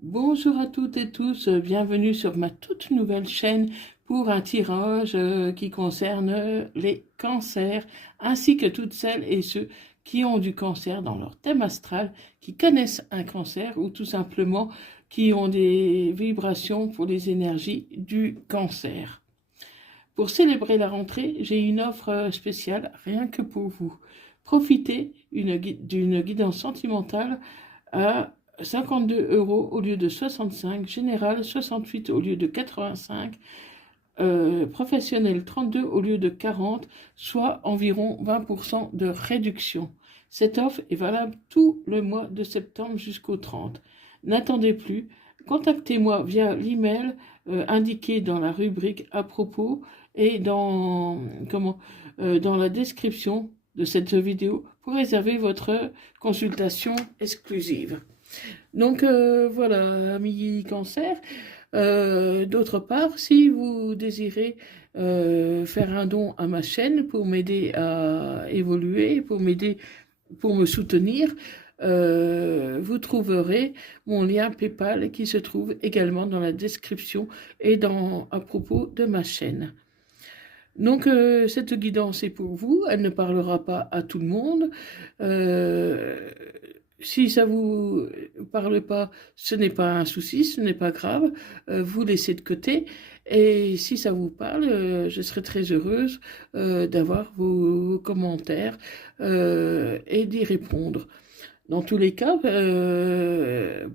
Bonjour à toutes et tous, bienvenue sur ma toute nouvelle chaîne pour un tirage qui concerne les cancers, ainsi que toutes celles et ceux qui ont du cancer dans leur thème astral, qui connaissent un cancer ou tout simplement qui ont des vibrations pour les énergies du cancer. Pour célébrer la rentrée, j'ai une offre spéciale rien que pour vous. Profitez d'une guidance sentimentale à 52 € au lieu de 65, général 68 au lieu de 85, professionnel 32 au lieu de 40, soit environ 20% de réduction. Cette offre est valable tout le mois de septembre jusqu'au 30. N'attendez plus, contactez-moi via l'email indiqué dans la rubrique à propos et dans la description de cette vidéo pour réserver votre consultation exclusive. Donc voilà, amis cancer. D'autre part, si vous désirez faire un don à ma chaîne pour m'aider à évoluer, pour me soutenir, vous trouverez mon lien PayPal qui se trouve également dans la description et à propos de ma chaîne. Donc cette guidance est pour vous, elle ne parlera pas à tout le monde. Si ça vous parle pas, ce n'est pas un souci, ce n'est pas grave, vous laissez de côté. Et si ça vous parle, je serai très heureuse d'avoir vos commentaires et d'y répondre. Dans tous les cas,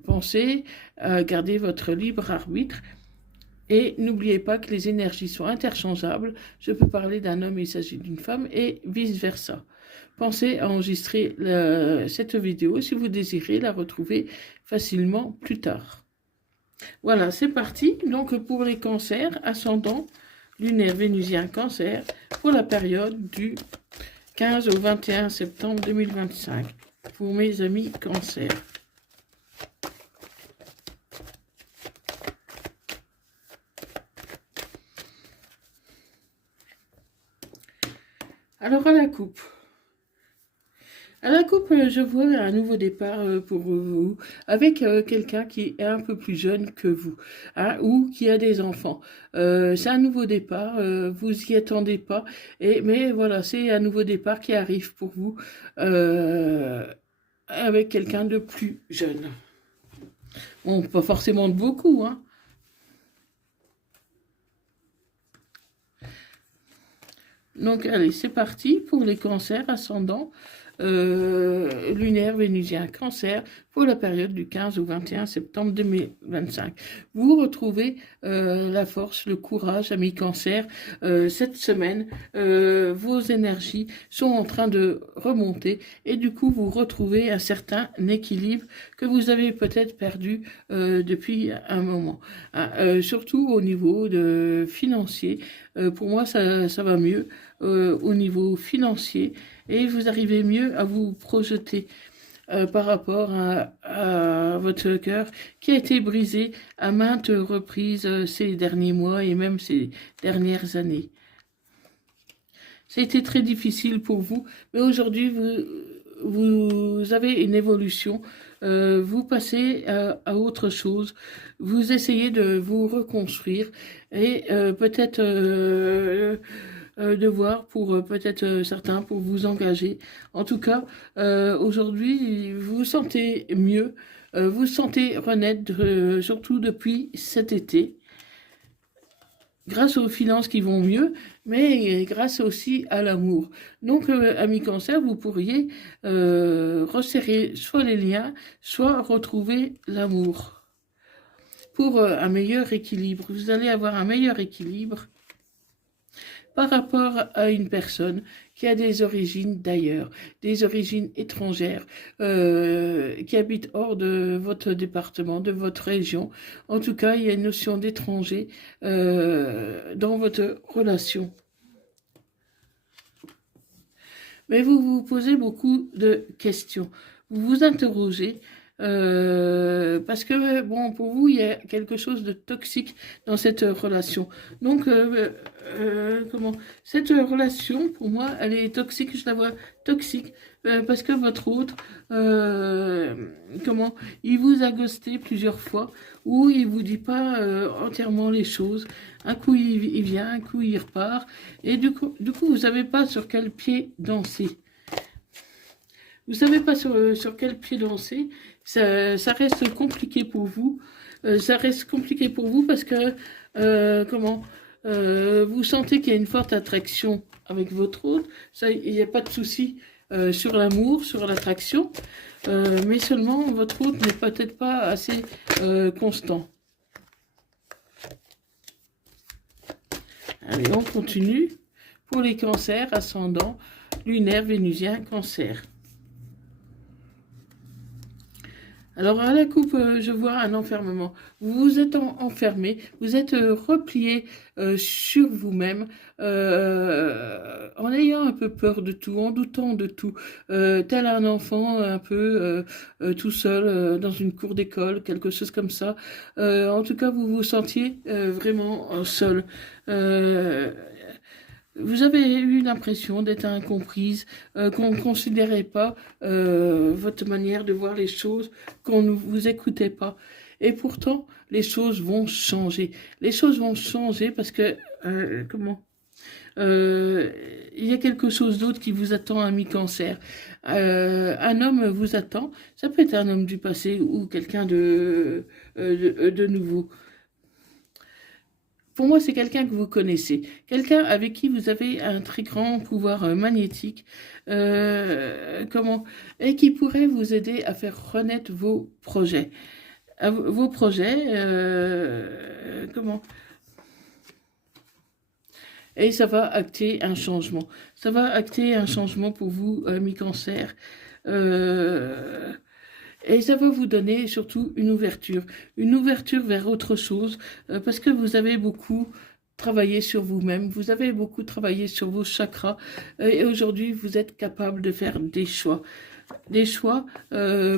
pensez à garder votre libre arbitre. Et n'oubliez pas que les énergies sont interchangeables. Je peux parler d'un homme, il s'agit d'une femme, et vice-versa. Pensez à enregistrer cette vidéo si vous désirez la retrouver facilement plus tard. Voilà, c'est parti. Donc pour les cancers, ascendant, lunaire, vénusien, cancer, pour la période du 15 au 21 septembre 2025. Pour mes amis cancer. Alors à la coupe. À la coupe, je vois un nouveau départ pour vous, avec quelqu'un qui est un peu plus jeune que vous, hein, ou qui a des enfants. C'est un nouveau départ, vous y attendez pas, mais voilà, c'est un nouveau départ qui arrive pour vous, avec quelqu'un de plus jeune. Bon, pas forcément de beaucoup, hein. Donc, allez, c'est parti pour les cancers ascendants. Lunaire, vénusien, cancer, pour la période du 15 au 21 septembre 2025. Vous retrouvez la force, le courage, amis cancer. Cette semaine, vos énergies sont en train de remonter et du coup, vous retrouvez un certain équilibre que vous avez peut-être perdu depuis un moment. Surtout au niveau financier. Pour moi, ça va mieux au niveau financier et vous arrivez mieux à vous projeter par rapport à votre cœur qui a été brisé à maintes reprises ces derniers mois et même ces dernières années. Ça a été très difficile pour vous, mais aujourd'hui vous avez une évolution, vous passez à autre chose, vous essayez de vous reconstruire et peut-être de voir pour peut-être certains pour vous engager. En tout cas, aujourd'hui, vous vous sentez mieux, vous vous sentez renaître, surtout depuis cet été, grâce aux finances qui vont mieux, mais grâce aussi à l'amour. Donc, amis cancer, vous pourriez resserrer soit les liens, soit retrouver l'amour pour un meilleur équilibre. Vous allez avoir un meilleur équilibre par rapport à une personne qui a des origines d'ailleurs, des origines étrangères, qui habite hors de votre département, de votre région. En tout cas, il y a une notion d'étranger dans votre relation. Mais vous vous posez beaucoup de questions. Vous vous interrogez Parce que, bon, pour vous, il y a quelque chose de toxique dans cette relation. Donc, comment? Cette relation, pour moi, elle est toxique, je la vois toxique, parce que votre autre, euh, comment? Il vous a ghosté plusieurs fois, ou il vous dit pas entièrement les choses. Un coup, il vient, un coup, il repart, et du coup, vous savez pas sur quel pied danser. Vous savez pas sur quel pied danser. Ça reste compliqué pour vous. Ça reste compliqué pour vous parce que, comment, vous sentez qu'il y a une forte attraction avec votre autre. Ça, il n'y a pas de souci sur l'amour, sur l'attraction. Mais seulement, votre autre n'est peut-être pas assez constant. Allez, on continue. Pour les cancers, ascendant, lunaire, vénusien, cancer. Alors à la coupe, je vois un enfermement. Vous vous êtes enfermé, vous êtes replié sur vous-même, en ayant un peu peur de tout, en doutant de tout, tel un enfant un peu tout seul dans une cour d'école, quelque chose comme ça. En tout cas, vous vous sentiez vraiment seul. Euh, Vous avez eu l'impression d'être incomprise, qu'on ne considérait pas votre manière de voir les choses, qu'on ne vous écoutait pas. Et pourtant, les choses vont changer. Les choses vont changer parce que, comment il y a quelque chose d'autre qui vous attend, ami cancer. Un homme vous attend. Ça peut être un homme du passé ou quelqu'un de nouveau. Pour moi, c'est quelqu'un que vous connaissez, quelqu'un avec qui vous avez un très grand pouvoir magnétique, comment, et qui pourrait vous aider à faire renaître vos projets. Vos projets, comment, et ça va acter un changement. Ça va acter un changement pour vous, mi-cancer. Euh, Et ça va vous donner surtout une ouverture vers autre chose, parce que vous avez beaucoup travaillé sur vous-même, vous avez beaucoup travaillé sur vos chakras, et aujourd'hui vous êtes capable de faire des choix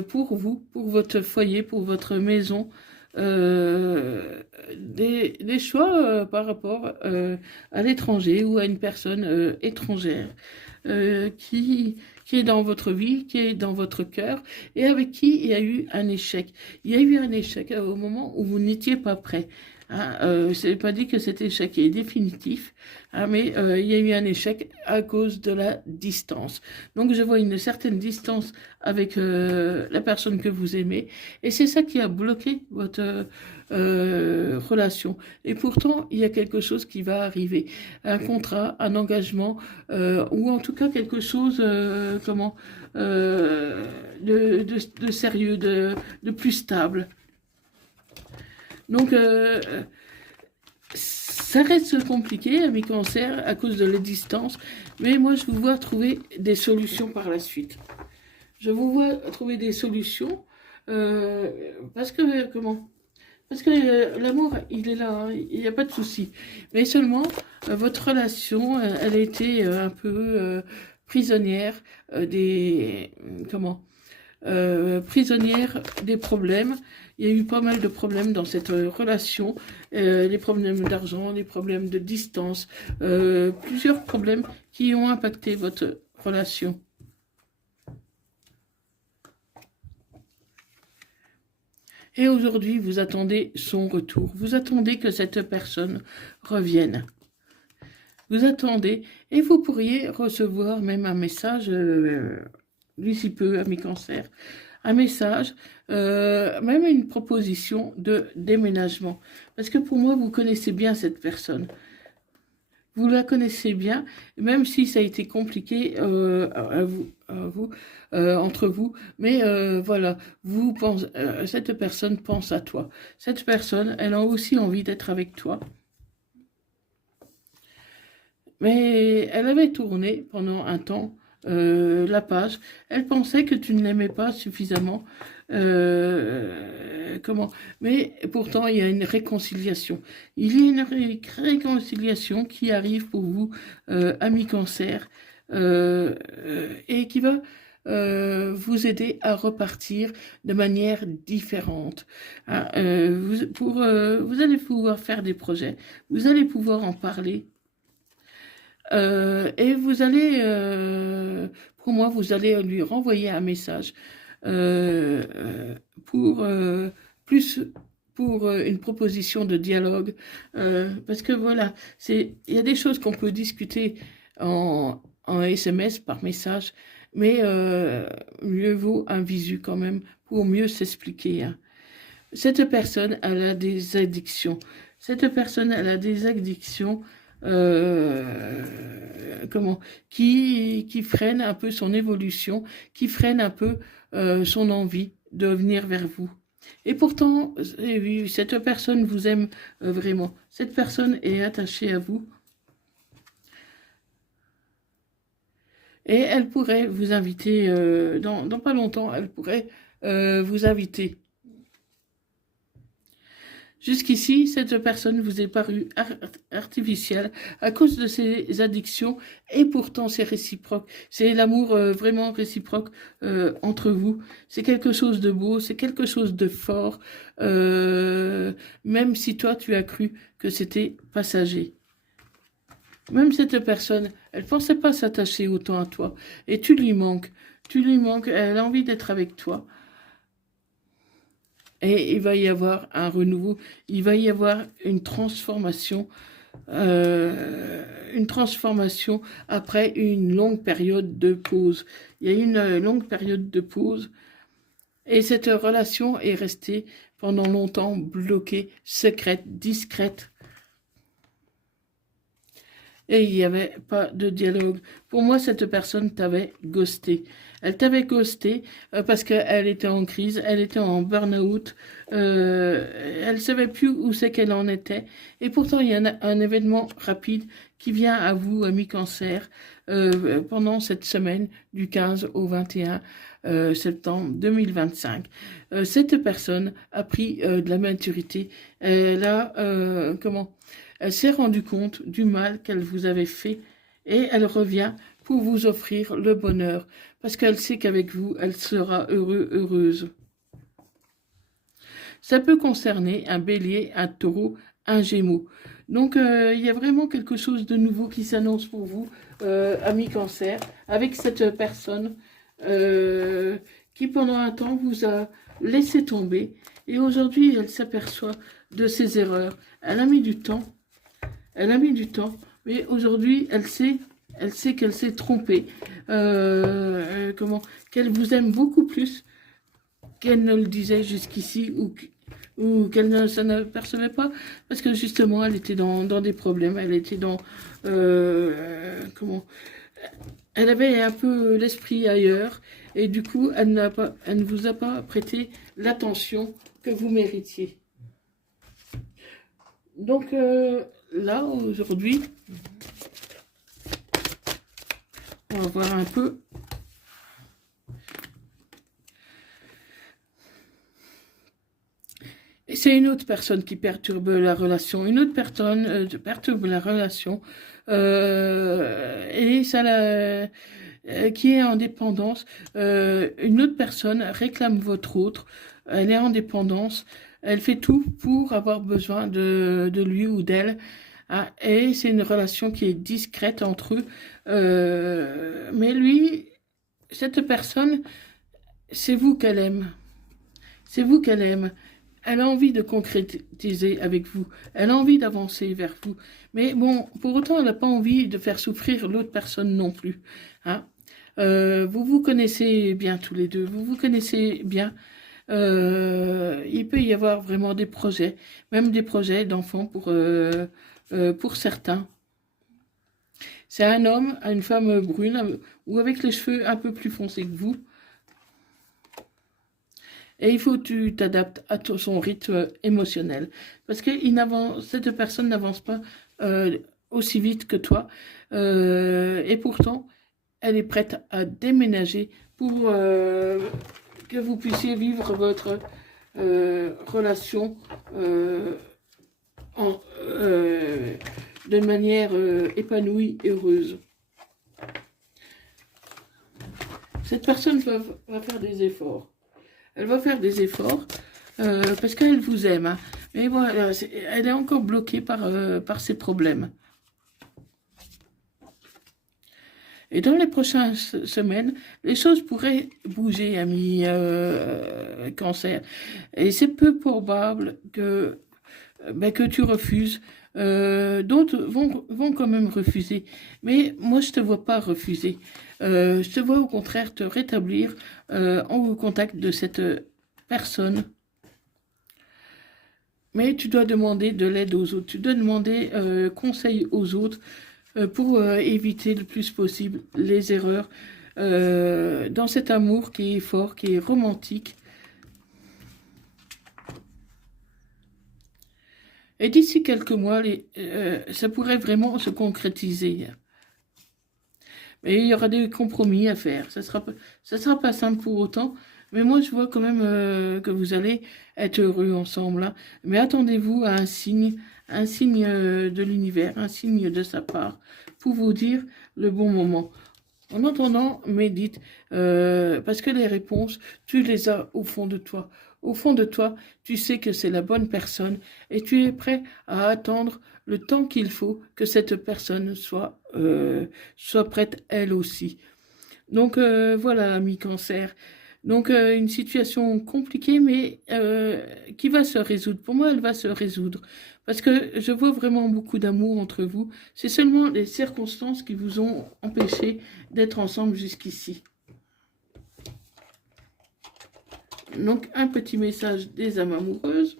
pour vous, pour votre foyer, pour votre maison, des choix par rapport à l'étranger ou à une personne étrangère qui est dans votre vie, qui est dans votre cœur et avec qui il y a eu un échec. Il y a eu un échec au moment où vous n'étiez pas prêt. Hein, c'est pas dit que cet échec est définitif, hein, mais il y a eu un échec à cause de la distance. Donc je vois une certaine distance avec la personne que vous aimez, et c'est ça qui a bloqué votre relation. Et pourtant, il y a quelque chose qui va arriver, un contrat, un engagement, ou en tout cas quelque chose, comment, de sérieux, de plus stable. Donc, ça reste compliqué, ami cancer, à cause de la distance, mais moi, je vous vois trouver des solutions par la suite. Je vous vois trouver des solutions, parce que, comment? Parce que l'amour, il est là, hein, il n'y a pas de souci. Mais seulement, votre relation, elle a été un peu prisonnière des... Comment? Prisonnière des problèmes. Il y a eu pas mal de problèmes dans cette relation, les problèmes d'argent, les problèmes de distance, plusieurs problèmes qui ont impacté votre relation. Et aujourd'hui, vous attendez son retour. Vous attendez que cette personne revienne. Vous attendez et vous pourriez recevoir même un message, d'ici peu, à mes cancers, un message, même une proposition de déménagement. Parce que pour moi, vous connaissez bien cette personne. Vous la connaissez bien, même si ça a été compliqué entre vous. Mais voilà, cette personne pense à toi. Cette personne, elle a aussi envie d'être avec toi. Mais elle avait tourné pendant un temps la page. Elle pensait que tu ne l'aimais pas suffisamment. Comment? Mais pourtant, il y a une réconciliation. Il y a une réconciliation qui arrive pour vous, ami cancer, et qui va vous aider à repartir de manière différente. Hein. Vous allez pouvoir faire des projets, vous allez pouvoir en parler. Et vous allez, pour moi, vous allez lui renvoyer un message pour plus pour une proposition de dialogue, parce que voilà, il y a des choses qu'on peut discuter en SMS, par message, mais mieux vaut un visu quand même pour mieux s'expliquer. Hein. Cette personne, elle a des addictions. Cette personne, elle a des addictions comment qui freine un peu son évolution, qui freine un peu son envie de venir vers vous. Et pourtant, cette personne vous aime vraiment. Cette personne est attachée à vous. Et elle pourrait vous inviter, dans pas longtemps, elle pourrait vous inviter. Jusqu'ici, cette personne vous est parue artificielle à cause de ses addictions et pourtant c'est réciproque. C'est l'amour vraiment réciproque entre vous. C'est quelque chose de beau, c'est quelque chose de fort, même si toi tu as cru que c'était passager. Même cette personne, elle ne pensait pas s'attacher autant à toi et tu lui manques, elle a envie d'être avec toi. Et il va y avoir un renouveau, il va y avoir une transformation après une longue période de pause. Il y a eu une longue période de pause et cette relation est restée pendant longtemps bloquée, secrète, discrète. Et il n'y avait pas de dialogue. Pour moi, cette personne t'avait ghosté. Elle t'avait ghosté parce qu'elle était en crise, elle était en burn-out, elle ne savait plus où c'est qu'elle en était. Et pourtant, il y a un événement rapide qui vient à vous, amis cancer, pendant cette semaine du 15 au 21 septembre 2025. Cette personne a pris de la maturité. Elle a, elle s'est rendue compte du mal qu'elle vous avait fait et elle revient pour vous offrir le bonheur parce qu'elle sait qu'avec vous, elle sera heureuse. Ça peut concerner un bélier, un taureau, un gémeau. Donc, il y a vraiment quelque chose de nouveau qui s'annonce pour vous, amis cancer, avec cette personne qui pendant un temps vous a laissé tomber et aujourd'hui, elle s'aperçoit de ses erreurs. Elle a mis du temps. Mais aujourd'hui, elle sait qu'elle s'est trompée, qu'elle vous aime beaucoup plus qu'elle ne le disait jusqu'ici ou qu'elle ne s'en apercevait pas, parce que justement, elle était dans des problèmes, elle était dans, elle avait un peu l'esprit ailleurs, et du coup, elle ne vous a pas prêté l'attention que vous méritiez. Donc, là, aujourd'hui, on va voir un peu. Et c'est une autre personne qui perturbe la relation. Une autre personne perturbe la relation. Et ça qui est en dépendance. Une autre personne réclame votre autre. Elle est en dépendance. Elle fait tout pour avoir besoin de lui ou d'elle. Ah, et c'est une relation qui est discrète entre eux. Mais lui, cette personne, c'est vous qu'elle aime. C'est vous qu'elle aime. Elle a envie de concrétiser avec vous. Elle a envie d'avancer vers vous. Mais bon, pour autant, elle n'a pas envie de faire souffrir l'autre personne non plus. Hein. Vous vous connaissez bien tous les deux. Vous vous connaissez bien. Il peut y avoir vraiment des projets, même des projets d'enfants pour certains. C'est un homme, une femme brune ou avec les cheveux un peu plus foncés que vous. Et il faut que tu t'adaptes à son rythme émotionnel. Parce que cette personne n'avance pas aussi vite que toi. Et pourtant, elle est prête à déménager pour que vous puissiez vivre votre relation de manière épanouie et heureuse. Cette personne va faire des efforts. Elle va faire des efforts parce qu'elle vous aime. Hein. Mais voilà, elle est encore bloquée par ses problèmes. Et dans les prochaines semaines, les choses pourraient bouger, ami Cancer. Et c'est peu probable que tu refuses. D'autres vont quand même refuser. Mais moi, je te vois pas refuser. Je te vois au contraire te rétablir en contact de cette personne. Mais tu dois demander de l'aide aux autres. Tu dois demander conseil aux autres pour éviter le plus possible les erreurs dans cet amour qui est fort, qui est romantique. Et d'ici quelques mois, ça pourrait vraiment se concrétiser. Mais il y aura des compromis à faire. Ça sera pas simple pour autant. Mais moi, je vois quand même que vous allez être heureux ensemble. Hein. Mais attendez-vous à un signe de l'univers, un signe de sa part, pour vous dire le bon moment. En attendant, médite, parce que les réponses, tu les as au fond de toi. Au fond de toi, tu sais que c'est la bonne personne et tu es prêt à attendre le temps qu'il faut que cette personne soit prête elle aussi. Donc voilà, ami Cancer. Donc une situation compliquée, mais qui va se résoudre. Pour moi, elle va se résoudre. Parce que je vois vraiment beaucoup d'amour entre vous. C'est seulement les circonstances qui vous ont empêché d'être ensemble jusqu'ici. Donc un petit message des âmes amoureuses.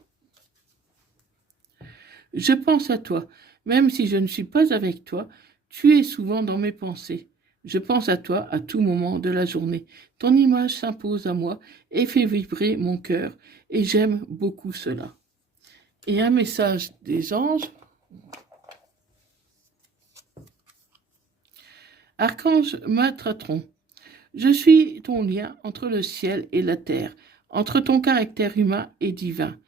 Je pense à toi. Même si je ne suis pas avec toi, tu es souvent dans mes pensées. Je pense à toi à tout moment de la journée. Ton image s'impose à moi et fait vibrer mon cœur, et j'aime beaucoup cela. Et un message des anges. Archange Matratron, je suis ton lien entre le ciel et la terre, entre ton caractère humain et divin.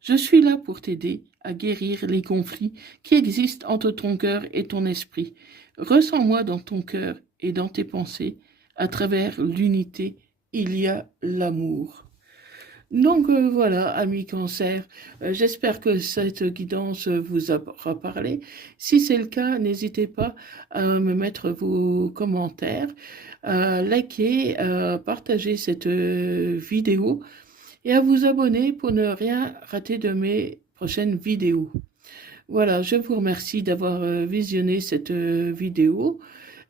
Je suis là pour t'aider à guérir les conflits qui existent entre ton cœur et ton esprit. Ressens-moi dans ton cœur et dans tes pensées. À travers l'unité, il y a l'amour. Donc voilà, amis Cancer, j'espère que cette guidance vous aura parlé. Si c'est le cas, n'hésitez pas à me mettre vos commentaires, à liker, à partager cette vidéo et à vous abonner pour ne rien rater de mes prochaines vidéos. Voilà, je vous remercie d'avoir visionné cette vidéo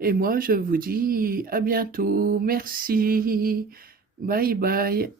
et moi je vous dis à bientôt. Merci. Bye bye.